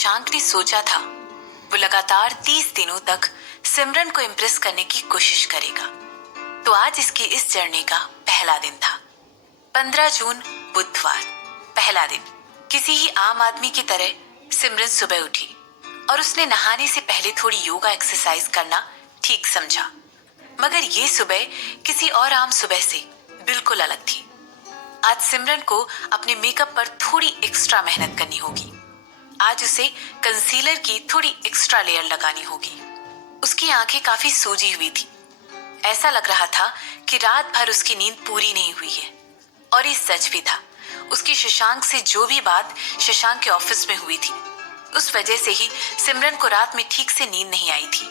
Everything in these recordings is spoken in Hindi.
शशांक ने सोचा था वो लगातार 30 दिनों तक सिमरन को इम्प्रेस करने की कोशिश करेगा। तो आज इसकी इस जर्नी का पहला दिन था। 15 जून बुधवार, पहला दिन। किसी ही आम आदमी की तरह सिमरन सुबह उठी और उसने नहाने से पहले थोड़ी योगा एक्सरसाइज करना ठीक समझा। मगर ये सुबह किसी और आम सुबह से बिल्कुल अलग थी। आज सिमरन को अपने मेकअप पर थोड़ी एक्स्ट्रा मेहनत करनी होगी। आज उसे कंसीलर की थोड़ी एक्स्ट्रा लेयर लगानी होगी। उसकी आंखें काफी सूजी हुई थी। ऐसा लग रहा था कि रात भर उसकी नींद पूरी नहीं हुई है। और ये सच भी था। उसकी शशांक से जो भी बात शशांक के ऑफिस में हुई थी, उस वजह से ही सिमरन को रात में ठीक से नींद नहीं आई थी।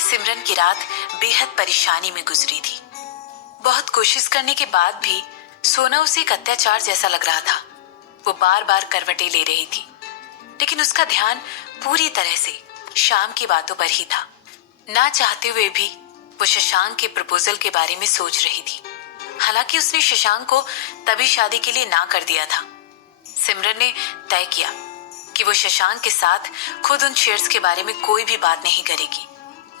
सिमरन की रात बेहद परेशानी में गुजरी थी। बहुत कोशिश करने के बाद भी सोना उसे एक अत्याचार जैसा लग रहा था। वो बार बार करवटें ले रही थी, लेकिन उसका ध्यान पूरी तरह से शाम की बातों पर ही था। ना चाहते हुए भी वो शशांक के प्रपोजल के बारे में सोच रही थी। हालांकि उसने शशांक को तभी शादी के लिए ना कर दिया था। सिमरन ने तय किया कि वो शशांक के साथ खुद उन शेयर्स के बारे में कोई भी बात नहीं करेगी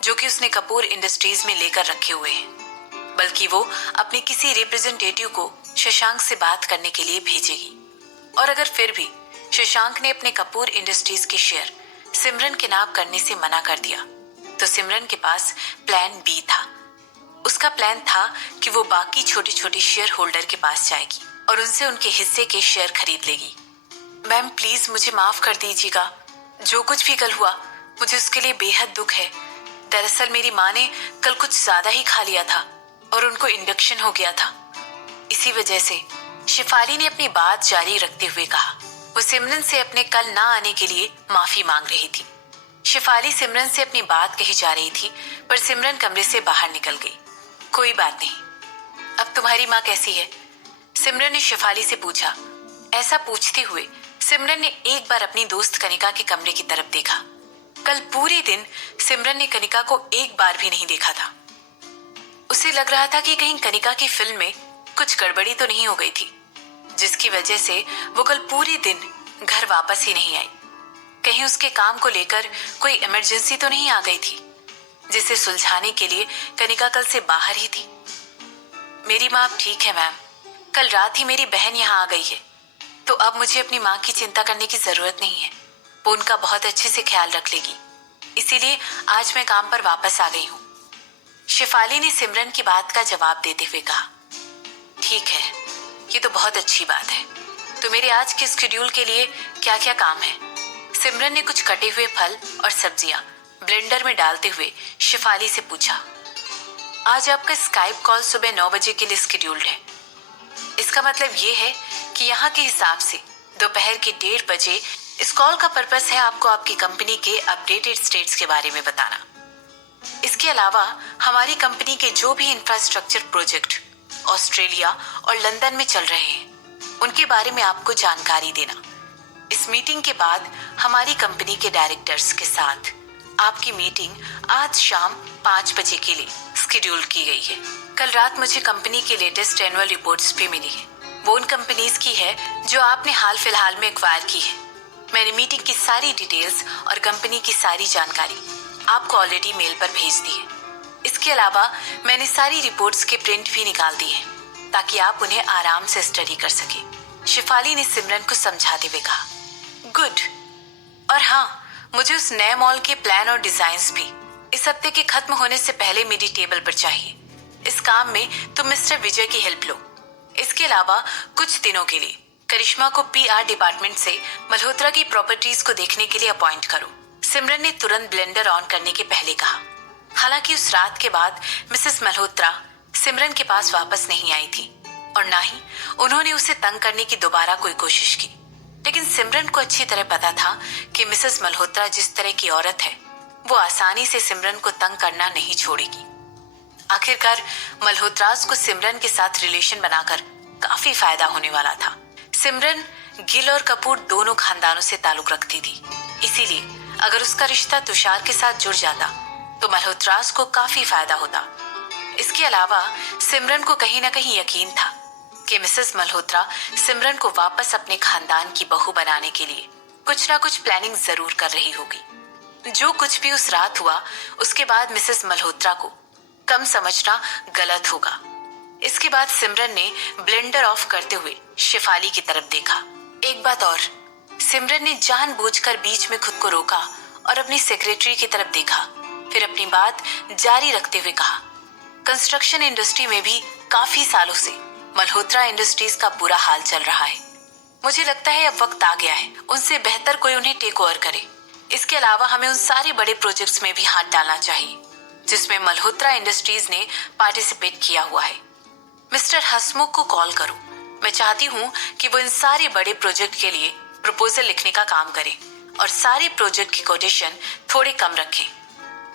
जो कि उसने कपूर इंडस्ट्रीज में लेकर रखे हुए हैं, बल्कि वो अपने किसी रिप्रेजेंटेटिव को शशांक से बात करने के लिए भेजेगी। और अगर फिर भी शशांक ने अपने कपूर इंडस्ट्रीज के शेयर सिमरन के नाम करने से मना कर दिया, तो सिमरन के पास प्लान बी था। उसका प्लान था कि वो बाकी छोटे छोटे शेयर होल्डर के पास जाएगी और उनसे उनके हिस्से के शेयर खरीद लेगी। मैम प्लीज मुझे माफ कर दीजिएगा। जो कुछ भी कल हुआ मुझे उसके लिए बेहद दुख है। दरअसल मेरी माँ ने कल कुछ ज्यादा ही खा लिया था और उनको इंडक्शन हो गया था। इसी वजह से शिफाली ने अपनी बात जारी रखते हुए कहा। वो सिमरन से अपने कल ना आने के लिए माफी मांग रही थी। शिफाली सिमरन से अपनी बात कही जा रही थी, पर सिमरन कमरे से बाहर निकल गई। कोई बात नहीं, अब तुम्हारी माँ कैसी है? सिमरन ने शिफाली से पूछा। ऐसा पूछते हुए सिमरन ने एक बार अपनी दोस्त कनिका के कमरे की तरफ देखा। कल पूरे दिन सिमरन ने कनिका को एक बार भी नहीं देखा था। उसे लग रहा था कि कहीं कनिका की फिल्म में कुछ गड़बड़ी तो नहीं हो गई थी, जिसकी वजह से वो कल पूरे दिन घर वापस ही नहीं आई। कहीं उसके काम को लेकर कोई इमरजेंसी तो नहीं आ गई थी, जिसे सुलझाने के लिए कनिका कल से बाहर ही थी। मेरी माँ अब ठीक है मैम। कल रात ही मेरी बहन यहाँ आ गई है, तो अब मुझे अपनी माँ की चिंता करने की जरूरत नहीं है। वो उनका बहुत अच्छे से ख्याल रख लेगी। इसीलिए आज मैं काम पर वापस आ गई हूँ। शिफाली ने सिमरन की बात का जवाब देते हुए कहा। ठीक है, ये तो बहुत अच्छी बात है। तो मेरे आज के शेड्यूल के लिए क्या क्या काम है? सिमरन ने कुछ कटे हुए फल और सब्जियां ब्लेंडर में डालते हुए शिफाली से पूछा। आज आपका स्काइप कॉल सुबह 9 बजे के लिए शेड्यूल्ड है। इसका मतलब ये है कि यहाँ के हिसाब से दोपहर के 1:30 बजे इस कॉल का पर्पस है आपको आपकी कंपनी के अपडेटेड स्टेट्स के बारे में बताना। इसके अलावा हमारी कंपनी के जो भी इंफ्रास्ट्रक्चर प्रोजेक्ट ऑस्ट्रेलिया और लंदन में चल रहे हैं, उनके बारे में आपको जानकारी देना। इस मीटिंग के बाद हमारी कंपनी के डायरेक्टर्स के साथ आपकी मीटिंग आज शाम 5 बजे के लिए शेड्यूल की गई है। कल रात मुझे कंपनी की लेटेस्ट एनुअल रिपोर्ट्स भी मिली है। वो उन कंपनीज की है जो आपने हाल फिलहाल में एक्वायर की है। मैंने मीटिंग की सारी डिटेल्स और कंपनी की सारी जानकारी आपको ऑलरेडी मेल पर भेज दी है। इसके अलावा मैंने सारी रिपोर्ट्स के प्रिंट भी निकाल दिए हैं, ताकि आप उन्हें आराम से स्टडी कर सके। शिफाली ने सिमरन को समझाते हुए कहा। गुड। और हाँ, मुझे उस नए मॉल के प्लान और डिजाइन्स भी इस हफ्ते के खत्म होने से पहले मेरी टेबल पर चाहिए। इस काम में तुम मिस्टर विजय की हेल्प लो। इसके अलावा कुछ दिनों के लिए करिश्मा को पीआर डिपार्टमेंट से मल्होत्रा की प्रॉपर्टीज को देखने के लिए अपॉइंट करो। सिमरन ने तुरंत ब्लेंडर ऑन करने के पहले कहा। हालांकि उस रात के बाद मिसेस मल्होत्रा सिमरन के पास वापस नहीं आई थी और ना ही उन्होंने उसे तंग करने की दोबारा कोई कोशिश की। लेकिन सिमरन को अच्छी तरह पता था कि मिसेस मल्होत्रा जिस तरह की औरत है, वो आसानी से सिमरन को तंग करना नहीं छोड़ेगी। आखिरकार मल्होत्रास को सिमरन के साथ रिलेशन बनाकर काफी फायदा होने वाला था। सिमरन गिल और कपूर दोनों खानदानों से ताल्लुक रखती थी, इसीलिए अगर उसका रिश्ता तुषार के साथ जुड़ जाता तो मल्होत्रास को काफी फायदा होता। इसके अलावा सिमरन को कहीं ना कहीं यकीन था कि मिसेस मल्होत्रा सिमरन को वापस अपने खानदान की बहू बनाने के लिए कुछ ना कुछ प्लानिंग जरूर कर रही होगी। जो कुछ भी उस रात हुआ उसके बाद मिसेस मल्होत्रा को कम समझना गलत होगा। इसके बाद सिमरन ने ब्लेंडर ऑफ करते हुए शेफाली की तरफ देखा। एक बात और, सिमरन ने जानबूझकर बीच में खुद को रोका और अपनी सेक्रेटरी की तरफ देखा। फिर अपनी बात जारी रखते हुए कहा, कंस्ट्रक्शन इंडस्ट्री में भी काफी सालों से मल्होत्रा इंडस्ट्रीज का बुरा हाल चल रहा है। मुझे लगता है अब वक्त आ गया है उनसे बेहतर कोई उन्हें टेक ओवर करे। इसके अलावा हमें उन सारे बड़े प्रोजेक्ट्स में भी हाथ डालना चाहिए जिसमें मल्होत्रा इंडस्ट्रीज ने पार्टिसिपेट किया हुआ है। मिस्टर हसमुख को कॉल करो। मैं चाहती हूँ कि वो इन सारे बड़े प्रोजेक्ट के लिए प्रपोजल लिखने का काम करे और सारे प्रोजेक्ट की कोटेशन थोड़े कम रखें।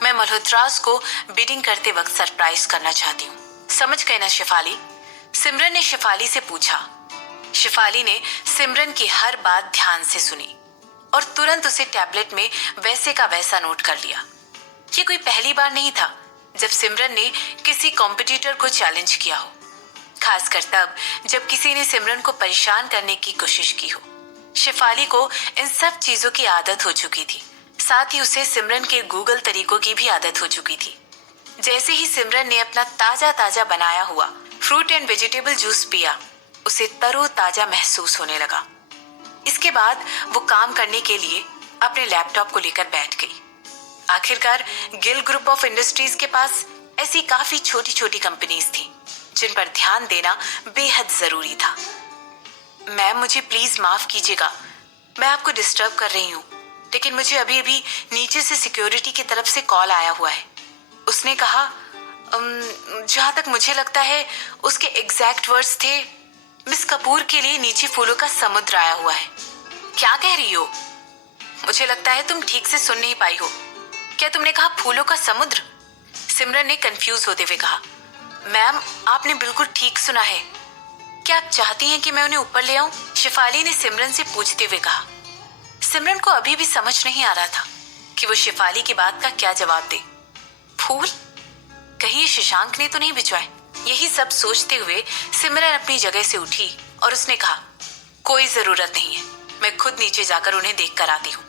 मैं मल्होत्रास को बिडिंग करते वक्त सरप्राइज करना चाहती हूँ। समझ गए ना शेफाली? सिमरन ने शेफाली से पूछा। शेफाली ने सिमरन की हर बात ध्यान से सुनी और तुरंत उसे टैबलेट में वैसे का वैसा नोट कर लिया। ये कोई पहली बार नहीं था जब सिमरन ने किसी कॉम्पिटिटर को चैलेंज किया हो, खासकर तब जब किसी ने सिमरन को परेशान करने की कोशिश की हो। शेफाली को इन सब चीजों की आदत हो चुकी थी, साथ ही उसे सिमरन के गूगल तरीकों की भी आदत हो चुकी थी। जैसे ही सिमरन ने अपना ताजा ताजा बनाया हुआ फ्रूट एंड वेजिटेबल जूस पिया, उसे तरोताजा महसूस होने लगा। इसके बाद वो काम करने के लिए अपने लैपटॉप को लेकर बैठ गई। आखिरकार गिल ग्रुप ऑफ इंडस्ट्रीज के पास ऐसी काफी छोटी छोटी कंपनीज थी जिन पर ध्यान देना बेहद जरूरी था। मैम, मुझे प्लीज माफ कीजिएगा, मैं आपको डिस्टर्ब कर रही हूँ, लेकिन मुझे अभी अभी नीचे से सिक्योरिटी की तरफ से कॉल आया हुआ है। उसने कहा, जहां तक मुझे लगता है उसके एग्जैक्ट वर्ड्स थे, मिस कपूर के लिए नीचे फूलों का समुद्र आया हुआ है। क्या कह रही हो? मुझे लगता है तुम ठीक से सुन नहीं पाई हो। क्या तुमने कहा फूलों का समुद्र? सिमरन ने कंफ्यूज होते हुए कहा। मैम, आपने बिल्कुल ठीक सुना है। क्या आप चाहती हैं कि मैं उन्हें ऊपर ले आऊं? शेफाली ने सिमरन से पूछते हुए कहा। सिमरन को अभी भी समझ नहीं आ रहा था कि वो शेफाली की बात का क्या जवाब दे। फूल? कहीं ये शशांक ने तो नहीं भिजवाए? यही सब सोचते हुए सिमरन अपनी जगह से उठी और उसने कहा, कोई जरूरत नहीं है, मैं खुद नीचे जाकर उन्हें देख कर आती हूँ।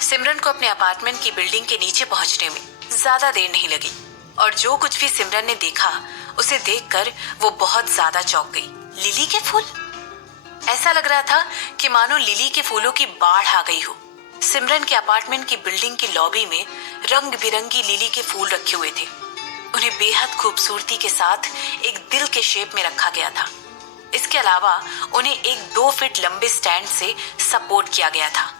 सिमरन को अपने अपार्टमेंट की बिल्डिंग के नीचे पहुंचने में ज्यादा देर नहीं लगी और जो कुछ भी सिमरन ने देखा उसे देखकर वो बहुत ज्यादा चौंक गई। लिली के फूल? ऐसा लग रहा था कि मानो लिली के फूलों की बाढ़ आ गई हो। सिमरन के अपार्टमेंट की बिल्डिंग की लॉबी में रंग बिरंगी लिली के फूल रखे हुए थे। उन्हें बेहद खूबसूरती के साथ एक दिल के शेप में रखा गया था। इसके अलावा उन्हें एक 2 फीट लंबे स्टैंड से सपोर्ट किया गया था।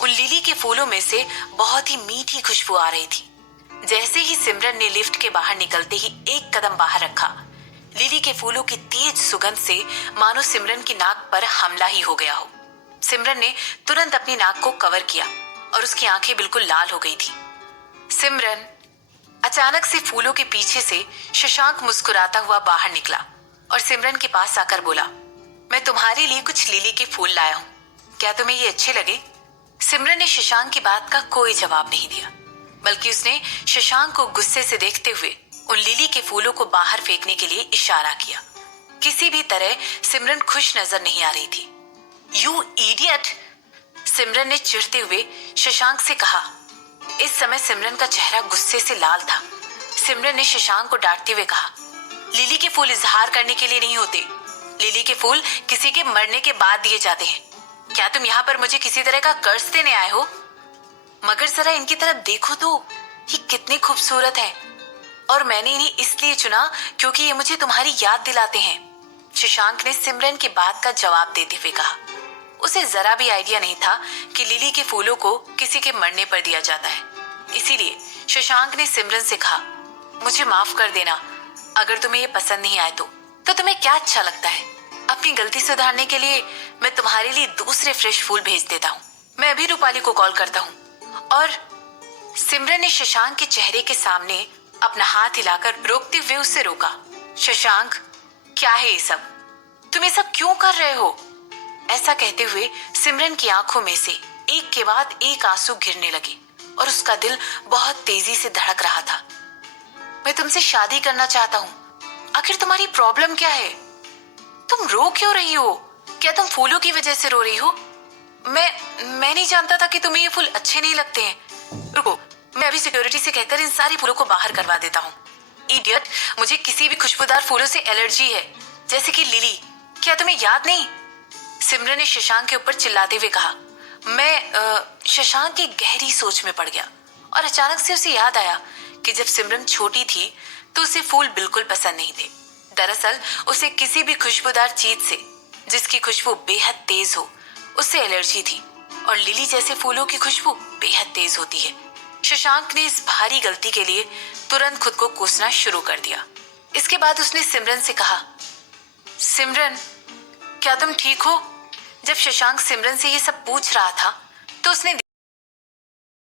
उन लिली के फूलों में से बहुत ही मीठी खुशबू आ रही थी। जैसे ही सिमरन ने लिफ्ट के बाहर निकलते ही एक कदम बाहर रखा, लिली के फूलों की तेज सुगंध से मानो सिमरन की नाक पर हमला ही हो गया हो। सिमरन ने तुरंत अपनी नाक को कवर किया और उसकी आंखें बिल्कुल लाल हो गई थी। सिमरन, अचानक से फूलों के पीछे से शशांक मुस्कुराता हुआ बाहर निकला और सिमरन के पास आकर बोला, मैं तुम्हारे लिए कुछ लिली के फूल लाया हूँ, क्या तुम्हें ये अच्छे लगे? सिमरन ने शशांक की बात का कोई जवाब नहीं दिया, बल्कि उसने शशांक को गुस्से से देखते हुए उन लिली के फूलों को बाहर फेंकने के लिए इशारा किया। किसी भी तरह सिमरन खुश नजर नहीं आ रही थी। You idiot! सिमरन ने चिढ़ते हुए शशांक से कहा। इस समय सिमरन का चेहरा गुस्से से लाल था। सिमरन ने शशांक को डांटते हुए कहा, लिली के फूल इजहार करने के लिए नहीं होते, लिली के फूल किसी के मरने के बाद दिए जाते हैं। क्या तुम यहाँ पर मुझे किसी तरह का कर्ज देने आए हो? मगर जरा इनकी तरफ देखो तो, ये कितने खूबसूरत हैं और मैंने इन्हें इसलिए चुना क्योंकि ये मुझे तुम्हारी याद दिलाते हैं। शशांक ने सिमरन की बात का जवाब देते हुए कहा। उसे जरा भी आइडिया नहीं था कि लिली के फूलों को किसी के मरने पर दिया जाता है। इसीलिए शशांक ने सिमरन से कहा, मुझे माफ कर देना, अगर तुम्हें ये पसंद नहीं आए तो तुम्हें क्या अच्छा लगता है? अपनी गलती सुधारने के लिए मैं तुम्हारे लिए दूसरे फ्रेश फूल भेज देता हूँ। मैं अभी रूपाली को कॉल करता हूँ। और सिमरन ने शशांक के चेहरे के सामने अपना हाथ हिलाकर रोकते हुए उससे रोका। शशांक, क्या है ये सब? तुम ये सब क्यों कर रहे हो? ऐसा कहते हुए सिमरन की आंखों में से एक के बाद एक आंसू गिरने लगे और उसका दिल बहुत तेजी से धड़क रहा था। मैं तुमसे शादी करना चाहता हूँ, आखिर तुम्हारी प्रॉब्लम क्या है? तुम रो क्यों रही हो? क्या तुम फूलों की वजह से रो रही हो? मैं नहीं जानता था कि तुम्हें ये फूल अच्छे नहीं लगते हैं। रुको, मैं अभी सिक्योरिटी से कहकर इन सारे फूलों को बाहर करवा देता हूँ। इडियट, मुझे किसी भी खुशबूदार फूलों से एलर्जी है, जैसे कि लिली। क्या तुम्हें याद नहीं? सिमरन ने शशांक के ऊपर चिल्लाते हुए कहा। शशांक की गहरी सोच में पड़ गया और अचानक से उसे याद आया कि जब सिमरन छोटी थी तो उसे फूल बिल्कुल पसंद नहीं थे। दरअसल उसे किसी भी खुशबूदार चीज से जिसकी खुशबू बेहद तेज हो उससे एलर्जी थी, और लिली जैसे फूलों की खुशबू बेहद तेज होती है। शशांक ने इस भारी गलती के लिए तुरंत खुद को कोसना शुरू कर दिया। इसके बाद उसने सिमरन से कहा, सिमरन, क्या तुम ठीक हो? जब शशांक सिमरन से ये सब पूछ रहा था तो उसने